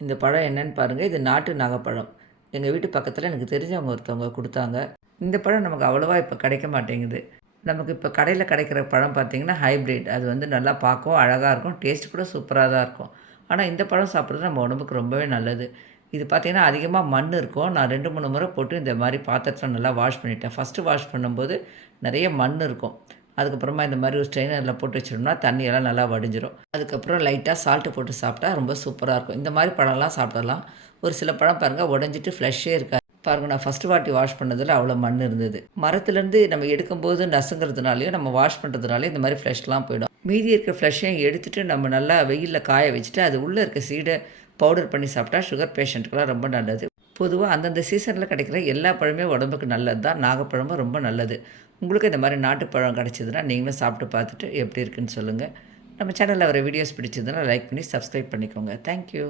இந்த பழம் என்னன்னு பாருங்கள். இது நாட்டு நாகப்பழம். எங்கள் வீட்டு பக்கத்தில் எனக்கு தெரிஞ்சவங்க ஒருத்தவங்க குடுத்தாங்க. இந்த பழம் நமக்கு அவ்வளவா இப்போ கிடைக்க மாட்டேங்குது. நமக்கு இப்போ கடையில் கிடைக்கிற பழம் பார்த்தீங்கன்னா, ஹைப்ரிட். அது வந்து நல்லா பார்க்கவும் அழகா இருக்கும். டேஸ்ட் கூட சூப்பரா தான் இருக்கும். ஆனா இந்த பழம் சாப்பிடுறது நம்ம உடம்புக்கு ரொம்பவே நல்லது. இது பார்த்தீங்கன்னா, அதிகமா மண் இருக்கும். நான் 2, 3 முறை போட்டு இந்த மாரி பாத்திரத்தில நல்லா வாஷ் பண்ணிட்டேன். ஃபர்ஸ்ட்டு வாஷ் பண்ணும்போது நெறைய மண் இருக்கும். அதுக்கப்புறமா இந்த மாரி ஒரு ஸ்ட்ரெயினர்ல போட்டு வச்சோம்னா, தண்ணியெல்லாம் நல்லா வடிஞ்சிரும். அதுக்கப்புறம் லைட்டா சால்ட் போட்டு சாப்பிட்டா ரொம்ப சூப்பரா இருக்கும். இந்த மாரி பழம்லாம் சாப்பிடலாம். ஒரு சில பழம் பாருங்க உடைஞ்சிட்டு ஃப்ளஷே இருக்காது. பாருங்க நான் ஃபர்ஸ்ட் வாட்டி வாஷ் பண்ணதுல அவ்வளோ மண் இருந்தது. மரத்துலேருந்து நம்ம எடுக்கும்போது நசுங்குறதுனாலயும், நம்ம வாஷ் பண்ணுறதுனாலயும் இந்த மாரி ஃப்ளஷ்லாம் போயிடும். மீதி இருக்க ஃப்ளஷையும் எடுத்துட்டு நம்ம நல்லா வெயில்ல காய வச்சுட்டு, அது உள்ள இருக்க சீட பவுடர் பண்ணி சாப்பிட்டா சுகர் பேஷண்ட்டுக்குலாம் ரொம்ப நல்லது. பொதுவா அந்தந்த சீசன்ல கிடைக்கிற எல்லா பழமே உடம்புக்கு நல்லது தான். நாகப்பழமும் ரொம்ப நல்லது. உங்களுக்கு இந்த மாரி நாட்டுப்பழம் கிடைச்சதுன்னா, நீங்களும் சாப்பிட்டு பார்த்துட்டு எப்படி இருக்குன்னு சொல்லுங்க. நம்ம சேனல்ல வர வீடியோஸ் பிடிச்சதுன்னா லைக் பண்ணி சப்ஸ்கிரைப் பண்ணிக்கோங்க. Thank you.